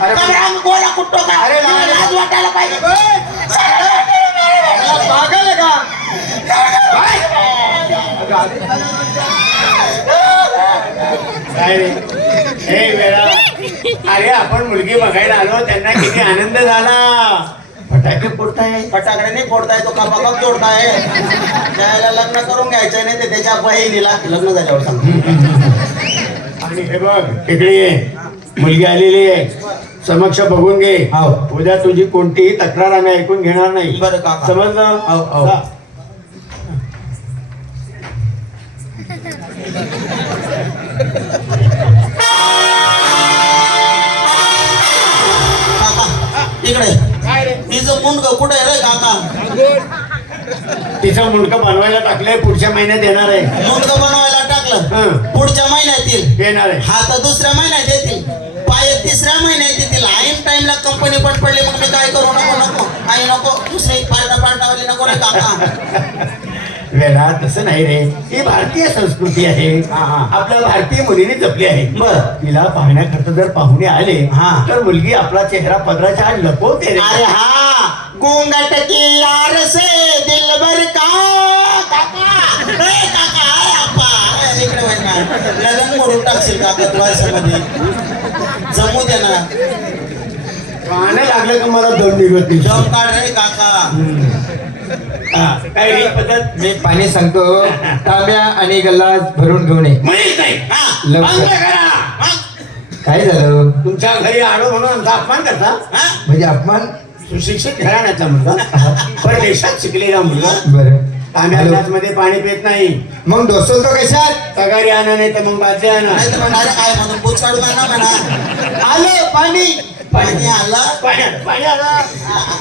अरे का. लाज वाटायला पाहिजे. पागल का? हे वेळा. अरे आपण मुलगी बघायला आलो त्यांना किती आनंद झाला. फटाके फोडताय. फटाकडे नाही फोडताय तो कापाकाप तोडताय. त्याला लग्न करून घ्यायचं नाही ते त्याच्या बहिणीला लग्न झाल्यावर सांग आणि हे बघ इकडे मुलगी आलेली आहे समक्ष बघून घे हाव. उद्या तुझी कोणतीही तक्रार आम्ही ऐकून घेणार नाही बरं काका. समजलं हाव, हाव. जा. काका इकडे तिचं मुंडक कुठे रे काका तिचं मुंडकं बनवायला टाकलंय पुढच्या महिन्यात येणार आहे मुंडक बनवायला टाकलं हं. पुढच्या महिन्यात येईल. येणार आहे. हा तर दुसऱ्या महिन्यात येतील. पाय तिसऱ्या महिन्यात येतील. आईन टाइमला कंपनी पण पडली मग मी काय करू? नको नको. आई नको. दुसरी पालटा पालटावली नको रे काका. वेळा तसं नाही रे. ही भारतीय संस्कृती आहे. आपल्या भारतीय मुलीने जपली आहे. बर. तिला पाहण्याकरता जर पाहुणे आले हा. तर मुलगी आपला चेहरा पदराच्या आड लपवते रे. अरे हा. गोंगाट की यार से दिल भर का काका ए काका ए आप्पा ए, इकडे वळ ना. लग्न मोडून टाकशील काका तू आयुष्यामध्ये जमू दे ना. गाणं लागलं का मला दम निघत नाही? जम काढ रे काका. हा, काय पद्धत? मी पाणी सांगतो. तांब्या आणि गल्लास भरून घेऊन ये. म्हणीच नाही हा लवकर. बंद करा. मग काय झालं? तुमच्या घरी आलो म्हणून आमचा अपमान करता? हा? म्हणजे अपमान? सुशिक्षित घराण्याचा मुलगा. परदेशात शिकलेला मुलगा. बरं. तांब्या. ग्लासमध्ये पाणी पित नाही. मग डोसवतो कशात? तगारी आणा नाही तर मग बाजे आणा. नाही तर काय म्हणून पूछ काढू का ना म्हणा. आलं पाणी. पाणी आलं पाणी पाणी. हा, हा.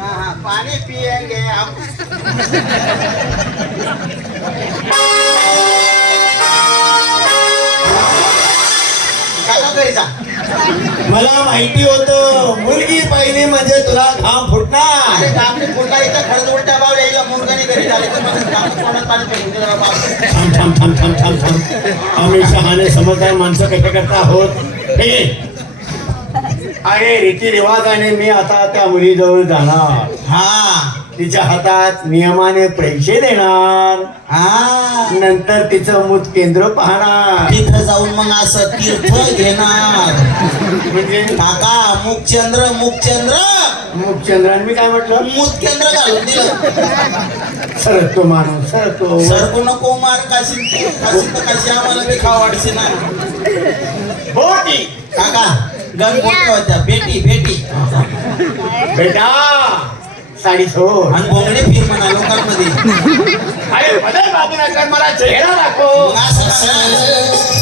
हा, हा, पाणी पिएंगे हम काका घरी जा मला माहिती होतं मुलगी पाहिली म्हणजे तुला घाम फुटणार. अरे खरंच मुलगाने घरी झाले. थांब थांब थांब थांब थांब थांब. आम्ही शहाणे समजदार माणसं कशा करता आहोत? हे! घे. अरे रीतिरिवाजाने मी आता त्या मुलीजवळ जाणार. हा. तिच्या हातात नियमाने पैसे देणार. हा. नंतर तिचं मूत केंद्र पाहणार. तिथं जाऊन मग असं तीर्थ घेणार. म्हणजे? काका मुखचंद्र मुखचंद्र! मुखचंद्रान मी काय म्हटलं? मूत केंद्र घालून दिलं. सरकतो माणूस सरकतो. सरकू नको मार काशी काशी तर काशी आम्हाला बी खावा वाटशी ना. बोटी. काका गण मोठ्या होत्या बेटी बेटी बेटा साडी सोड. आणि बोंगडे फिर म्हणा लोकांमध्ये. अरे बदल बाजूला कर मला चेहरा दाखव.